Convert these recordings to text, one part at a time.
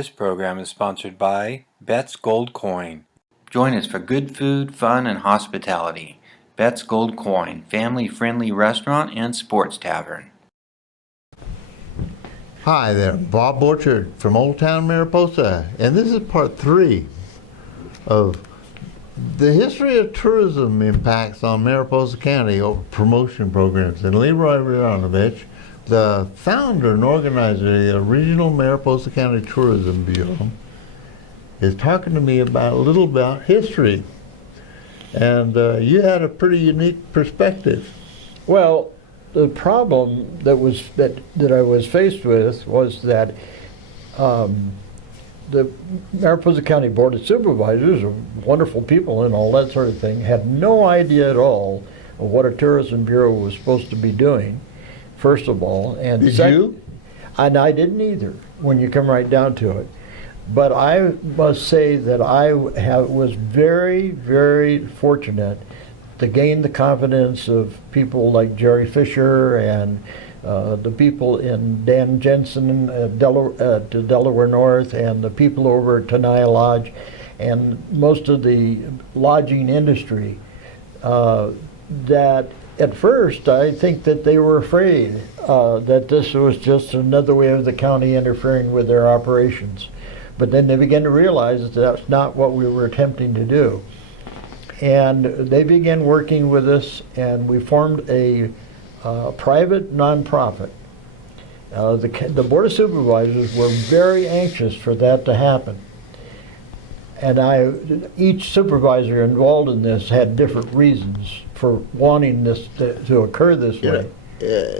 This program is sponsored by Bet's Gold Coin. Join us for good food, fun, and hospitality. Bet's Gold Coin, family-friendly restaurant and sports tavern. Hi there, Bob Orchard from Old Town Mariposa, and this is part 3 of the history of tourism impacts on Mariposa County over promotion programs. And Leroy Radanovich, the founder and organizer of the original Mariposa County Tourism Bureau, is talking to me about a little about history. And you had a pretty unique perspective. Well, the problem that I was faced with was that the Mariposa County Board of Supervisors, are wonderful people and all that sort of thing, had no idea at all of what a tourism bureau was supposed to be doing, first of all. And Did you? And I didn't either, when you come right down to it. But I must say that I was very, very fortunate to gain the confidence of people like Jerry Fisher and the people in Dan Jensen to Delaware North, and the people over at Tenaya Lodge, and most of the lodging industry, that at first I think that they were afraid that this was just another way of the county interfering with their operations. But then they began to realize that that's not what we were attempting to do. And they began working with us, and we formed a private nonprofit. The Board of Supervisors were very anxious for that to happen. And each supervisor involved in this had different reasons for wanting this to occur this way.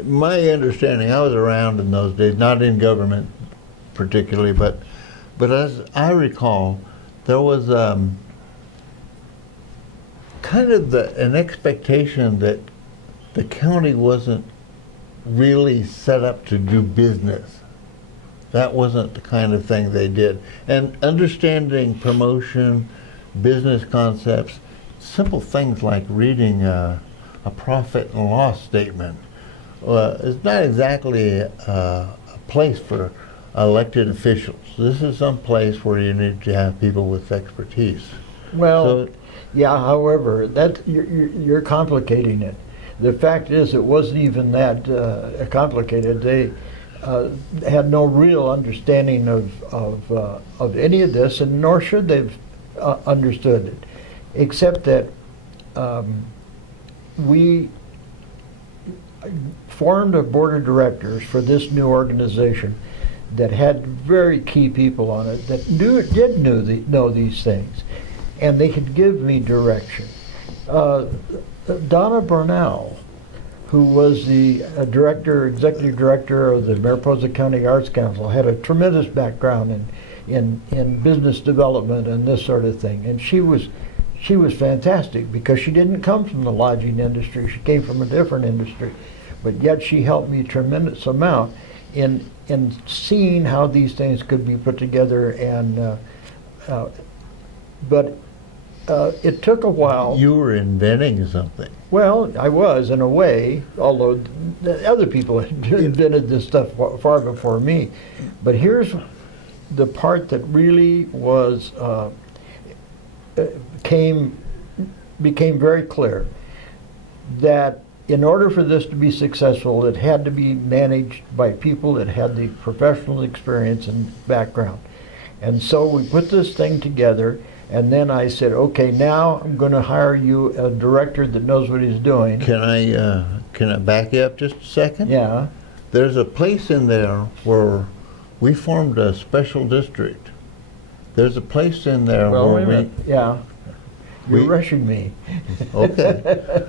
My understanding, I was around in those days, not in government particularly, but as I recall, there was kind of an expectation that the county wasn't really set up to do business. That wasn't the kind of thing they did. And understanding promotion, business concepts, simple things like reading a profit and loss statement is not exactly a place for elected officials. This is some place where you need to have people with expertise. Well, yeah, however, you're complicating it. The fact is, it wasn't even that complicated. They had no real understanding of any of this, and nor should they've understood it, except that we formed a board of directors for this new organization that had very key people on it that did know these things, and they could give me direction. Donna Burnell, who was the executive director of the Mariposa County Arts Council, had a tremendous background in business development and this sort of thing, and she was fantastic because she didn't come from the lodging industry; she came from a different industry, but yet she helped me a tremendous amount in seeing how these things could be put together. And but it took a while. You were inventing something. Well, I was, in a way, although the other people had invented this stuff far before me. But here's the part that really was became very clear, that in order for this to be successful, it had to be managed by people that had the professional experience and background. And so we put this thing together, and then I said, okay, now I'm going to hire you a director that knows what he's doing. Can I back you up just a second? Yeah. There's a place in there where we formed a special district. There's a place in there Well, where wait a minute. Yeah. You're rushing me. Okay.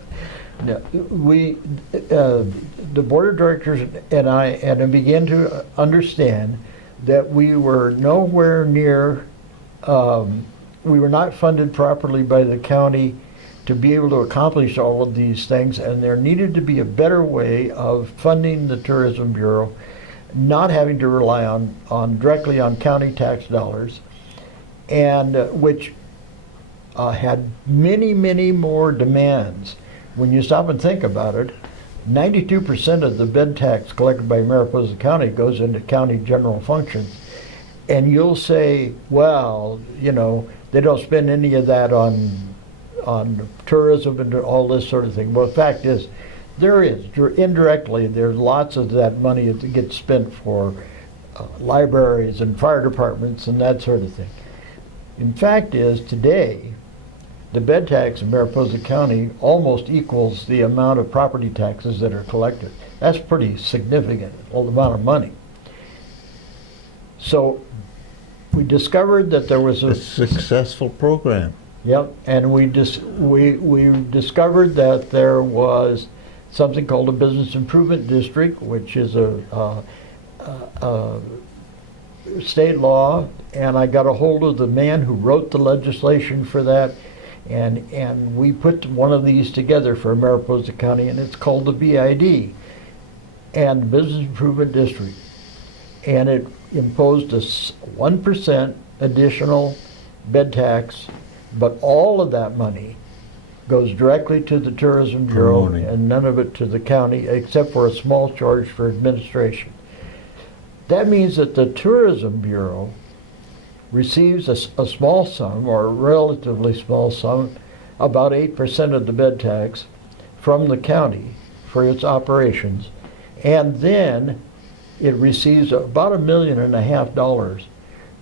No, the board of directors and I began to understand that we were nowhere near, we were not funded properly by the county to be able to accomplish all of these things, and there needed to be a better way of funding the Tourism Bureau, not having to rely directly on county tax dollars, and which had many, many more demands. When you stop and think about it, 92% of the bed tax collected by Mariposa County goes into county general functions. And you'll say, well, they don't spend any of that on tourism and all this sort of thing. Well, the fact is, there is. Indirectly, there's lots of that money that gets spent for libraries and fire departments and that sort of thing. In fact is, today, the bed tax in Mariposa County almost equals the amount of property taxes that are collected. That's pretty significant, the amount of money. So we discovered that there was A successful program. Yep, and we discovered that there was something called a business improvement district, which is a state law, and I got a hold of the man who wrote the legislation for that, and we put one of these together for Mariposa County, and it's called the BID, and Business Improvement District, and it imposed a 1% additional bed tax, but all of that money goes directly to the Tourism Bureau Promoting. and none of it to the county, except for a small charge for administration. That means that the Tourism Bureau receives a small sum, or a relatively small sum, about 8% of the bed tax from the county for its operations, and then it receives about $1.5 million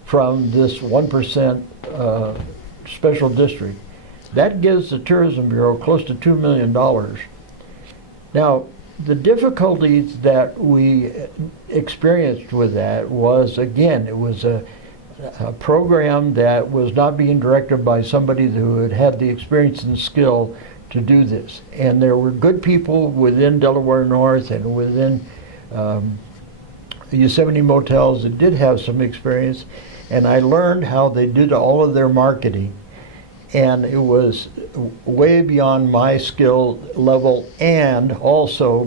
from this 1% special district. That gives the Tourism Bureau close to $2 million. Now, the difficulties that we experienced with that was, again, it was a program that was not being directed by somebody who had had the experience and skill to do this. And there were good people within Delaware North and within Yosemite motels that did have some experience, and I learned how they did all of their marketing, and it was way beyond my skill level, and also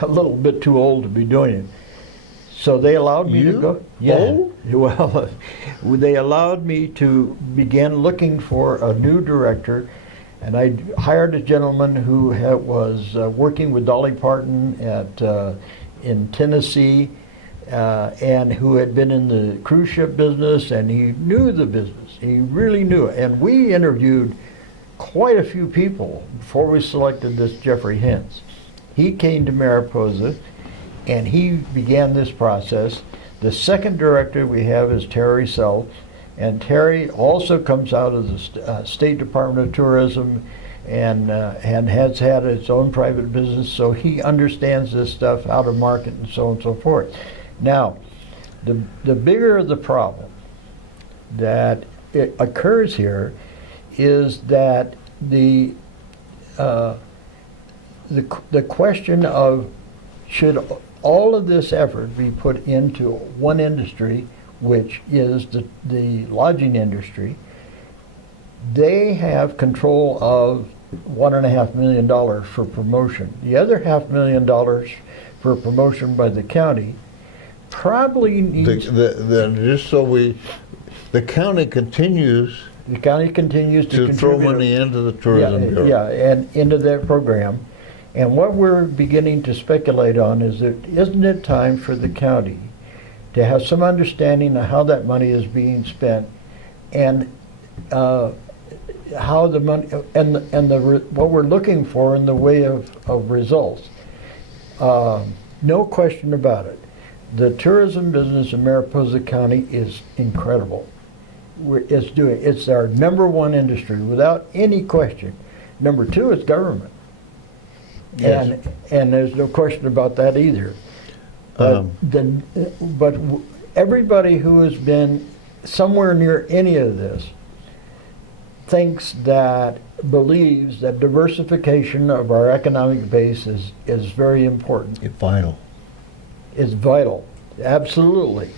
a little bit too old to be doing it. So they allowed me to go. Old? Well, they allowed me to begin looking for a new director, and I hired a gentleman who was working with Dolly Parton in Tennessee, and who had been in the cruise ship business, and he knew the business. He really knew it. And we interviewed quite a few people before we selected this Jeffrey Hintz. He came to Mariposa, and he began this process. The second director we have is Terry Self, and Terry also comes out of the State Department of Tourism and has had its own private business, so he understands this stuff, how to market and so on and so forth. Now, the bigger the problem that it occurs here is that the question of should all of this effort be put into one industry, which is the lodging industry. They have control of $1.5 million for promotion. The other $500,000 for promotion by the county probably needs. Just so the county continues. The county continues to throw money into the Tourism Bureau. Yeah, and into that program. And what we're beginning to speculate on is that isn't it time for the county to have some understanding of how that money is being spent, and how the money what we're looking for in the way of results. No question about it. The tourism business in Mariposa County is incredible. It's our number one industry without any question. Number two is government. Yes. And there's no question about that either. But everybody who has been somewhere near any of this believes that diversification of our economic base is very important. It's vital. It's vital, absolutely.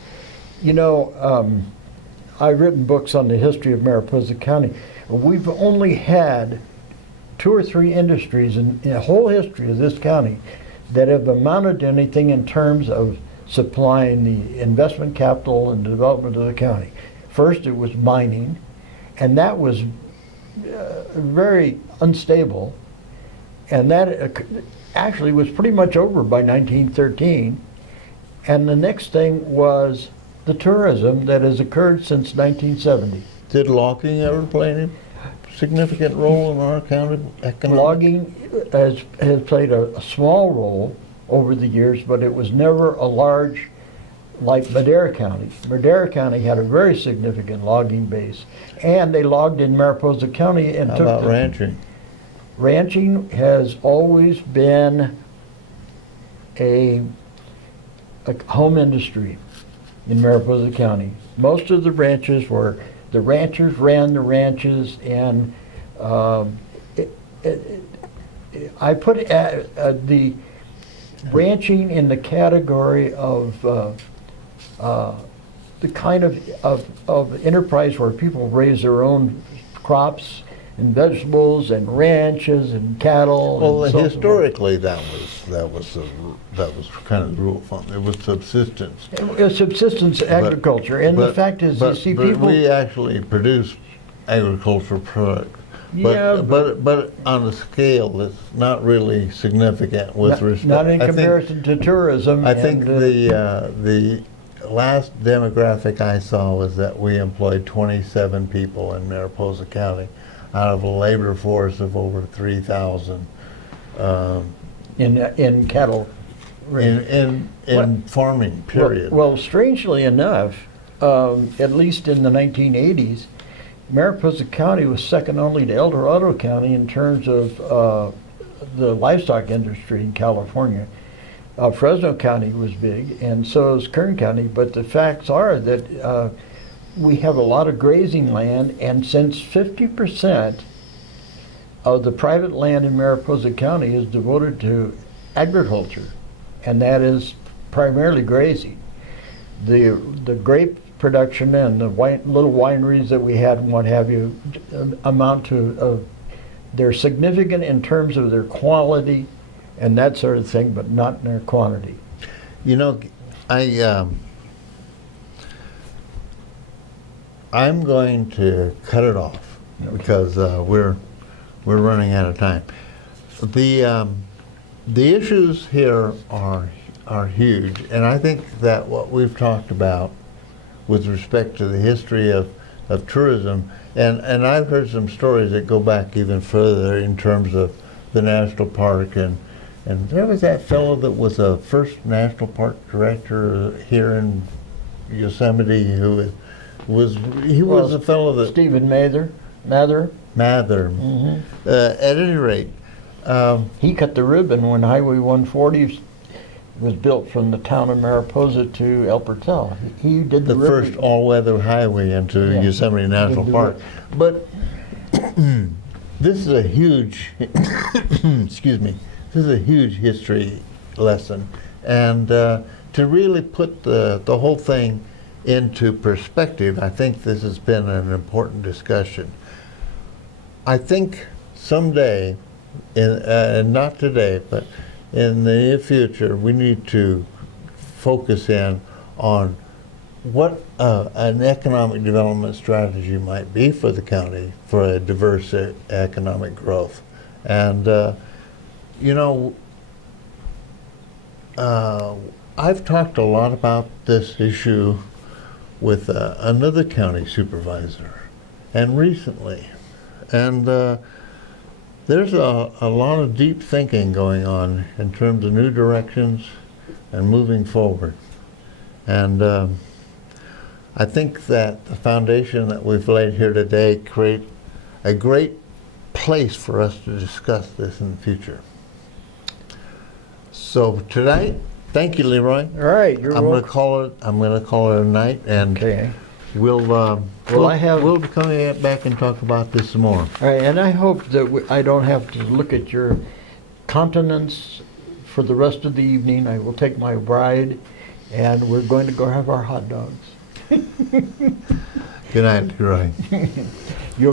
I've written books on the history of Mariposa County. We've only had 2 or 3 industries in the whole history of this county that have amounted to anything in terms of supplying the investment capital and development of the county. First, it was mining, and that was very unstable, and that actually was pretty much over by 1913. And the next thing was the tourism that has occurred since 1970. Did logging ever play any significant role in our county economy? Logging has played a small role over the years, but it was never a large like Madera County. Madera County had a very significant logging base, and they logged in Mariposa County and How took about the, ranching? ranching has always been a home industry in Mariposa County. Most of the ranches were, the ranchers ran the ranches, and I put the ranching in the category of the kind of enterprise where people raise their own crops and vegetables and ranches and cattle. Well, and so historically, that was kind of the rule of thumb. It was subsistence. it was subsistence agriculture, and the fact is, you see but people. we actually produce agricultural products. Yeah, but on a scale that's not really significant with respect. Not in I think- comparison to tourism. I think and, the last demographic I saw was that we employed 27 people in Mariposa County out of a labor force of over 3,000 in cattle. in farming, period. Well, strangely enough, at least in the 1980s, Mariposa County was second only to El Dorado County in terms of the livestock industry in California. Fresno County was big, and so is Kern County, but the facts are that we have a lot of grazing land, and since 50% of the private land in Mariposa County is devoted to agriculture, and that is primarily grazing. The grape production and the little wineries that we had and what have you amount to, they're significant in terms of their quality and that sort of thing, but not in their quantity. You know, I'm going to cut it off because we're running out of time. The issues here are huge, and I think that what we've talked about with respect to the history of tourism, and I've heard some stories that go back even further in terms of the national park, and there was that fellow that was a first national park director here in Yosemite who was a fellow that Stephen Mather. Mather. Mm-hmm. At any rate, He cut the ribbon when Highway 140 was built from the town of Mariposa to El Portal. He did the ribbon. first all-weather highway into Yeah. Yosemite National Did the Park. But this is a huge, excuse me, this is a huge history lesson. And to really put the whole thing into perspective, I think this has been an important discussion. I think someday, not today, but in the near future, we need to focus in on what an economic development strategy might be for the county for a diverse economic growth. And, you know, I've talked a lot about this issue with another county supervisor, and recently. And there's a lot of deep thinking going on in terms of new directions and moving forward. And I think that the foundation that we've laid here today create a great place for us to discuss this in the future. So tonight, thank you, Leroy. All right, you're I'm going welcome. to call it a night, and Okay. we'll Well, be coming back and talk about this some more. All right, and I hope that I don't have to look at your countenance for the rest of the evening. I will take my bride, and we're going to go have our hot dogs. Good night, Leroy. You're